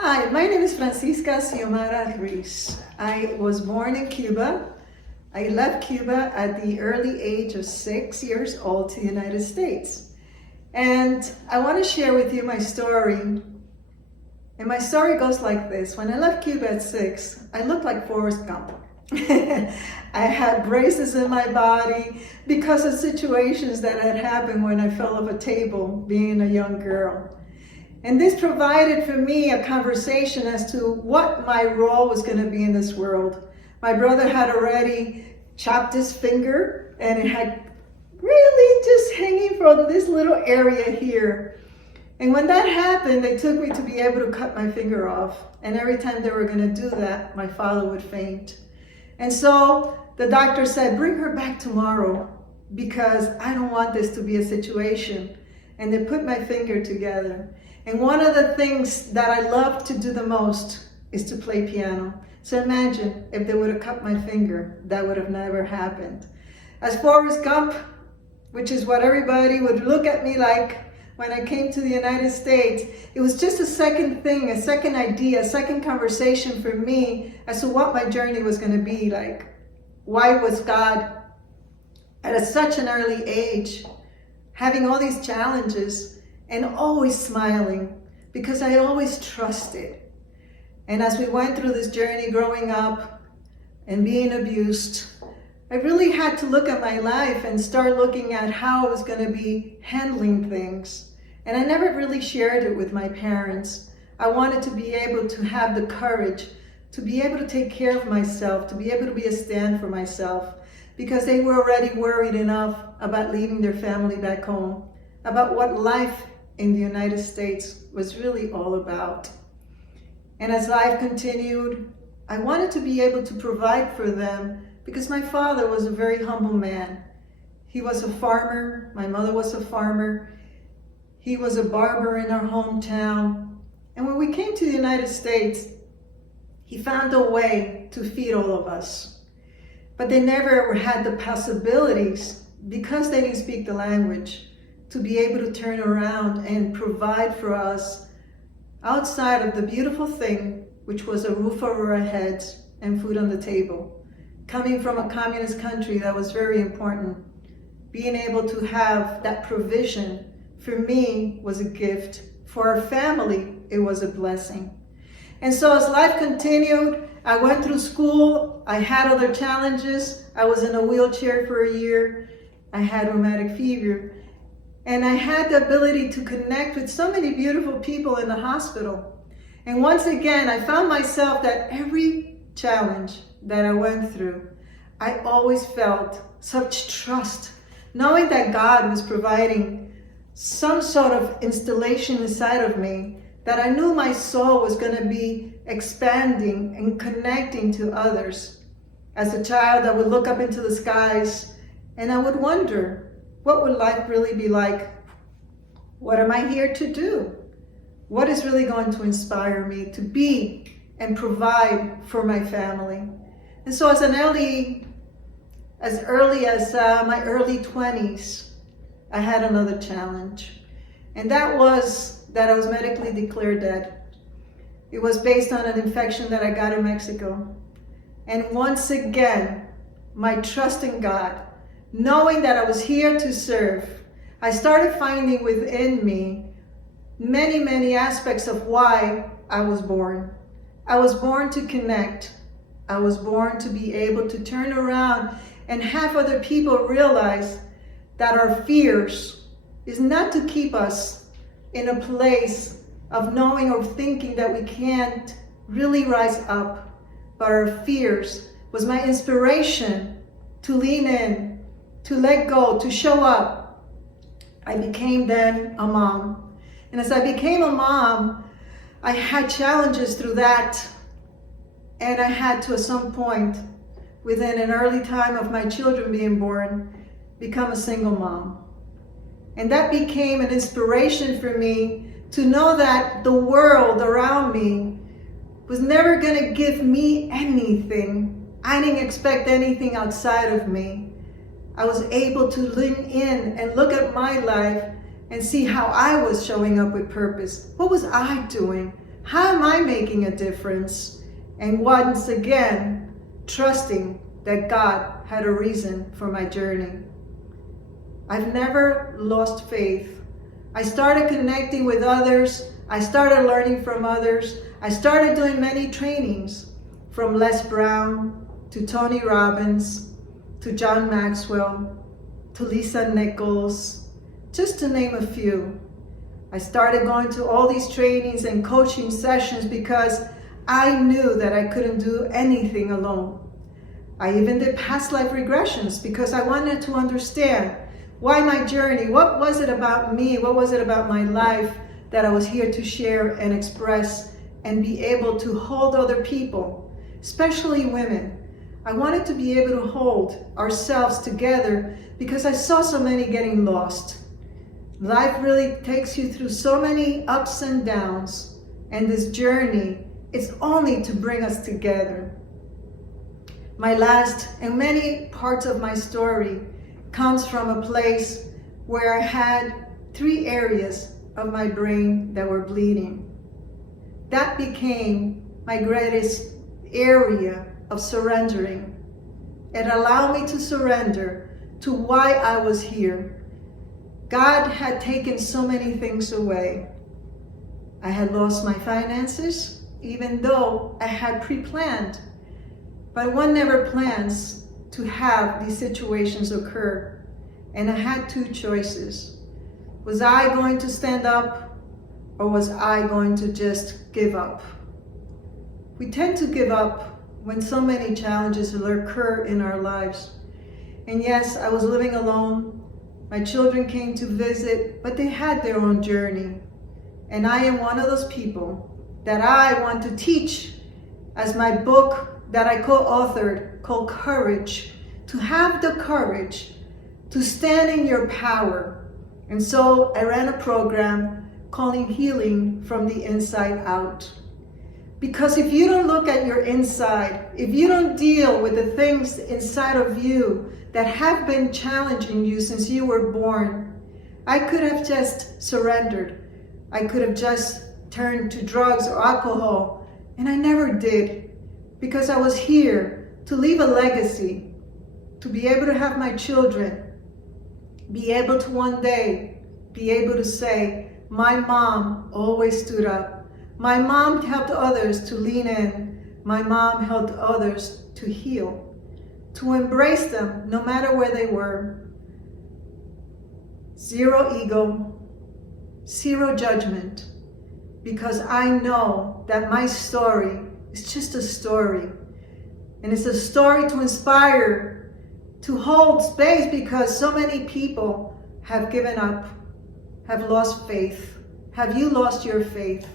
Hi, my name is Francisca Ruiz. I was born in Cuba. I left Cuba at the early age of 6 years old to the United States. And I want to share with you my story. And my story goes like this. When I left Cuba at 6, I looked like Forrest Gump. I had braces in my body because of situations that had happened when I fell off a table being a young girl. And this provided for me a conversation as to what my role was going to be in this world. My brother had already chopped his finger and it had really just hanging from this little area here. And when that happened, they took me to be able to cut my finger off. And every time they were going to do that, my father would faint. And so the doctor said, bring her back tomorrow because I don't want this to be a situation. And they put my finger together. And one of the things that I love to do the most is to play piano. So imagine if they would have cut my finger, that would have never happened. As Forrest Gump, which is what everybody would look at me like when I came to the United States, it was just a second thing, a second idea, a second conversation for me as to what my journey was going to be like. Why was God at such an early age having all these challenges and always smiling, because I always trusted. And as we went through this journey growing up and being abused, I really had to look at my life and start looking at how I was going to be handling things. And I never really shared it with my parents. I wanted to be able to have the courage to be able to take care of myself, to be able to be a stand for myself, because they were already worried enough about leaving their family back home, about what life in the United States was really all about. And as life continued, I wanted to be able to provide for them because my father was a very humble man. He was a farmer, my mother was a farmer. He was a barber in our hometown. And when we came to the United States, he found a way to feed all of us. But they never had the possibilities, because they didn't speak the language, to be able to turn around and provide for us outside of the beautiful thing, which was a roof over our heads and food on the table. Coming from a communist country, that was very important. Being able to have that provision, for me, was a gift. For our family, it was a blessing. And so as life continued, I went through school, I had other challenges. I was in a wheelchair for a year. I had rheumatic fever. And I had the ability to connect with so many beautiful people in the hospital. And once again, I found myself that every challenge that I went through, I always felt such trust, knowing that God was providing some sort of installation inside of me, that I knew my soul was going to be expanding and connecting to others. As a child, I would look up into the skies and I would wonder, what would life really be like? What am I here to do? What is really going to inspire me to be and provide for my family? And so as early as my early 20s, I had another challenge. And that was that I was medically declared dead. It was based on an infection that I got in Mexico. And once again, my trust in God, knowing that I was here to serve, I started finding within me many, many aspects of why I was born. I was born to connect. I was born to be able to turn around and have other people realize that our fears is not to keep us in a place of knowing or thinking that we can't really rise up, but our fears was my inspiration to lean in, to let go, to show up. I became then a mom. And as I became a mom, I had challenges through that. And I had to, at some point, within an early time of my children being born, become a single mom. And that became an inspiration for me to know that the world around me was never going to give me anything. I didn't expect anything outside of me. I was able to lean in and look at my life and see how I was showing up with purpose. What was I doing? How am I making a difference? And once again, trusting that God had a reason for my journey. I've never lost faith. I started connecting with others. I started learning from others. I started doing many trainings, from Les Brown to Tony Robbins to John Maxwell to Lisa Nichols, just to name a few. I started going to all these trainings and coaching sessions because I knew that I couldn't do anything alone. I even did past life regressions because I wanted to understand why my journey, what was it about me, what was it about my life that I was here to share and express and be able to hold other people, especially women. I wanted to be able to hold ourselves together because I saw so many getting lost. Life really takes you through so many ups and downs, and this journey is only to bring us together. My last and many parts of my story comes from a place where I had 3 areas of my brain that were bleeding. That became my greatest area of surrendering. It allowed me to surrender to why I was here. God had taken so many things away. I had lost my finances, even though I had pre-planned. But one never plans to have these situations occur. And I had 2 choices. Was I going to stand up, or was I going to just give up? We tend to give up when so many challenges occur in our lives. And yes, I was living alone. My children came to visit, but they had their own journey. And I am one of those people that I want to teach, as my book that I co-authored called Courage, to have the courage to stand in your power. And so I ran a program calling Healing from the Inside Out. Because if you don't look at your inside, if you don't deal with the things inside of you that have been challenging you since you were born, I could have just surrendered. I could have just turned to drugs or alcohol, and I never did, because I was here to leave a legacy, to be able to have my children be able to one day be able to say, my mom always stood up. My mom helped others to lean in. My mom helped others to heal, to embrace them no matter where they were. Zero ego, zero judgment, because I know that my story is just a story. And it's a story to inspire, to hold space, because so many people have given up, have lost faith. Have you lost your faith?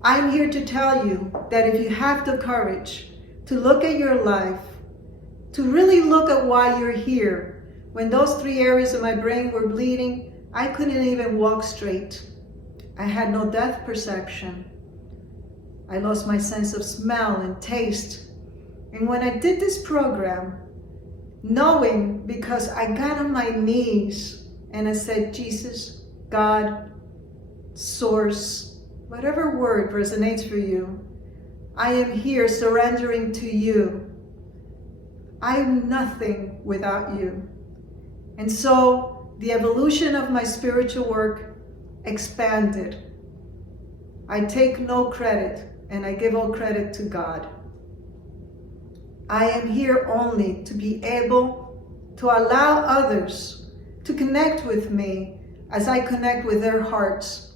I'm here to tell you that if you have the courage to look at your life, to really look at why you're here. When those 3 areas of my brain were bleeding, I couldn't even walk straight. I had no depth perception. I lost my sense of smell and taste. And when I did this program, knowing, because I got on my knees and I said, Jesus, God, Source, whatever word resonates for you, I am here surrendering to you. I'm nothing without you. And so the evolution of my spiritual work expanded. I take no credit, and I give all credit to God. I am here only to be able to allow others to connect with me as I connect with their hearts.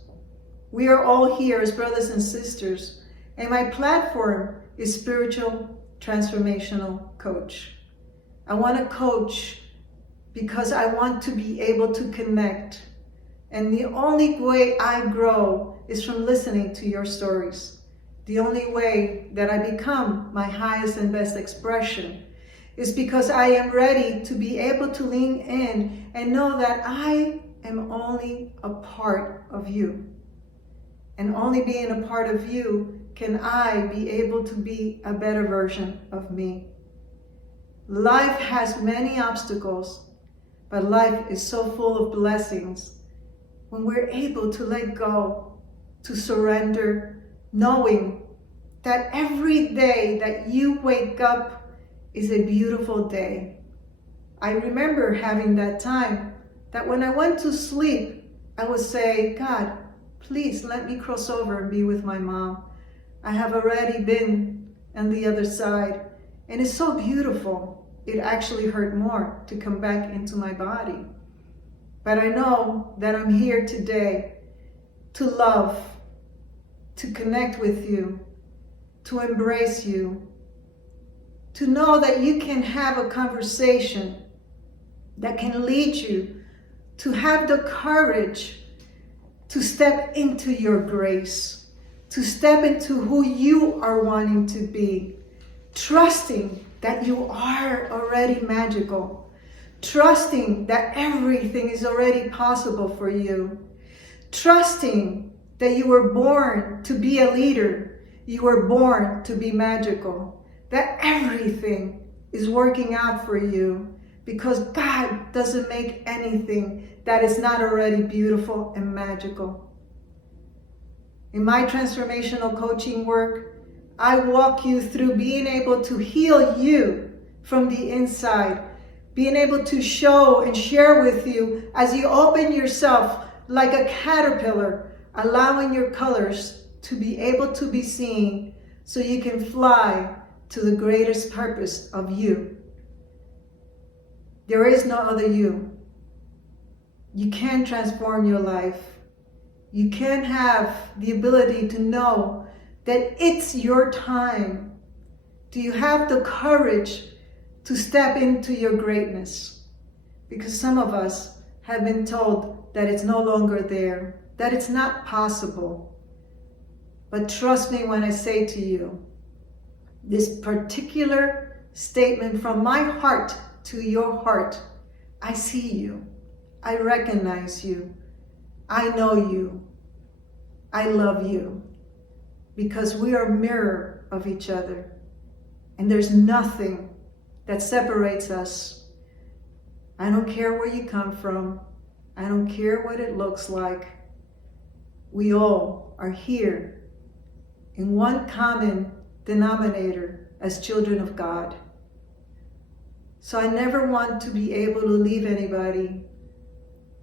We are all here as brothers and sisters, and my platform is Spiritual Transformational Coach. I want to coach because I want to be able to connect. And the only way I grow is from listening to your stories. The only way that I become my highest and best expression is because I am ready to be able to lean in and know that I am only a part of you. And only being a part of you can I be able to be a better version of me. Life has many obstacles, but life is so full of blessings when we're able to let go, to surrender, knowing that every day that you wake up is a beautiful day. I remember having that time that when I went to sleep, I would say, God, please let me cross over and be with my mom. I have already been on the other side, and it's so beautiful. It actually hurt more to come back into my body. But I know that I'm here today to love, to connect with you, to embrace you, to know that you can have a conversation that can lead you to have the courage to step into your grace, to step into who you are wanting to be, trusting that you are already magical, trusting that everything is already possible for you, trusting that you were born to be a leader, you were born to be magical, that everything is working out for you because God doesn't make anything that is not already beautiful and magical. In my transformational coaching work, I walk you through being able to heal you from the inside, being able to show and share with you as you open yourself like a caterpillar, allowing your colors to be able to be seen so you can fly to the greatest purpose of you. There is no other you. You can transform your life. You can have the ability to know that it's your time. Do you have the courage to step into your greatness? Because some of us have been told that it's no longer there, that it's not possible. But trust me when I say to you, this particular statement from my heart to your heart, I see you, I recognize you, I know you, I love you, because we are a mirror of each other, and there's nothing that separates us. I don't care where you come from, I don't care what it looks like. We all are here in one common denominator as children of God. So I never want to be able to leave anybody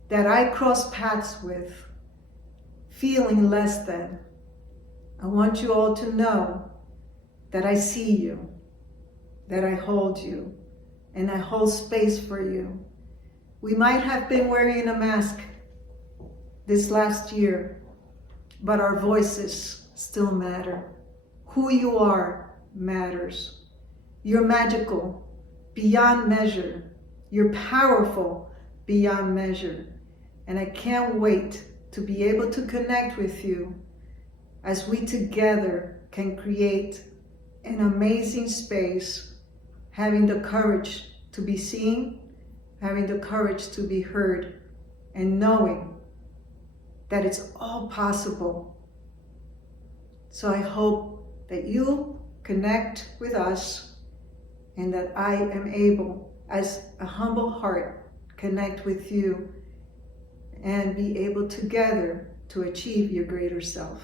that I cross paths with feeling less than. I want you all to know that I see you, that I hold you, and I hold space for you. We might have been wearing a mask this last year, but our voices still matter. Who you are matters. You're magical beyond measure. You're powerful beyond measure. And I can't wait to be able to connect with you as we together can create an amazing space, having the courage to be seen, having the courage to be heard, and knowing that it's all possible. So I hope that you connect with us and that I am able, as a humble heart, connect with you and be able together to achieve your greater self.